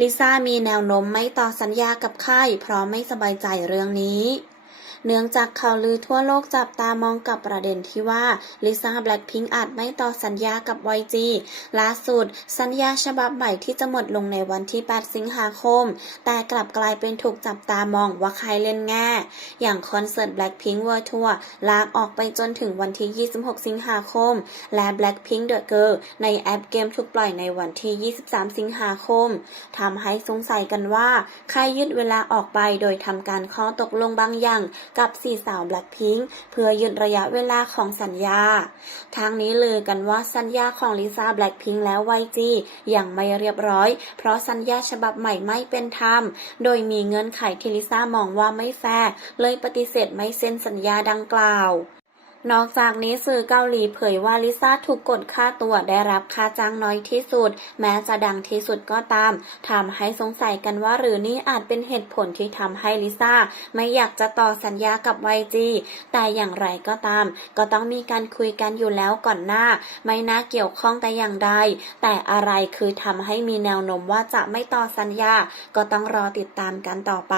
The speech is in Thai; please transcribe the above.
ลิซ่ามีแนวโน้มไม่ต่อสัญญากับค่ายเพราะไม่สบายใจเรื่องนี้ เนื่องจากข่าวลือทั่วโลกจับตามองกับประเด็นที่ว่าลิซ่าแบล็คพิงค์อาจไม่ต่อสัญญากับ YG ล่าสุด สัญญาฉบับใหม่ที่จะหมดลงในวันที่ 8 สิงหาคม แต่กลับกลายเป็นถูกจับตามองว่าใครเล่นแง่อย่างคอนเสิร์ต Blackpink World Tour ลากออกไปจนถึงวันที่ 26 สิงหาคม และ Blackpink The Girl ในแอปเกมถูกปล่อยในวันที่ 23 สิงหาคมทำให้สงสัยกันว่าใครยืดเวลาออกไปโดยทำการข้อตกลงบางอย่างกับสี่สาวแบล็กพิงค์เพื่อยืดระยะเวลาของสัญญา ทางนี้ลือกันว่าสัญญาของลิซ่าแบล็กพิงค์แล้ว YG ยังไม่เรียบร้อย เพราะสัญญาฉบับใหม่ไม่เป็นธรรม โดยมีเงื่อนไขที่ลิซ่ามองว่าไม่แฟร์เลยปฏิเสธไม่เซ็นสัญญาดังกล่าว นอกจากนี้สื่อเกาหลีเผยว่าลิซ่าถูกกดค่าตัวได้รับค่าจ้างน้อยที่สุด แม้จะดังที่สุดก็ตามทำให้สงสัยกันว่าหรือนี่อาจเป็นเหตุผลที่ทำให้ลิซ่าไม่อยากจะต่อสัญญากับ YG แต่อย่างไรก็ตาม ก็ต้องมีการคุยกันอยู่แล้วก่อนหน้า ไม่น่าเกี่ยวข้องแต่อย่างใด แต่อะไรคือทำให้มีแนวโน้มว่าจะไม่ต่อสัญญา ก็ต้องรอติดตามกันต่อไป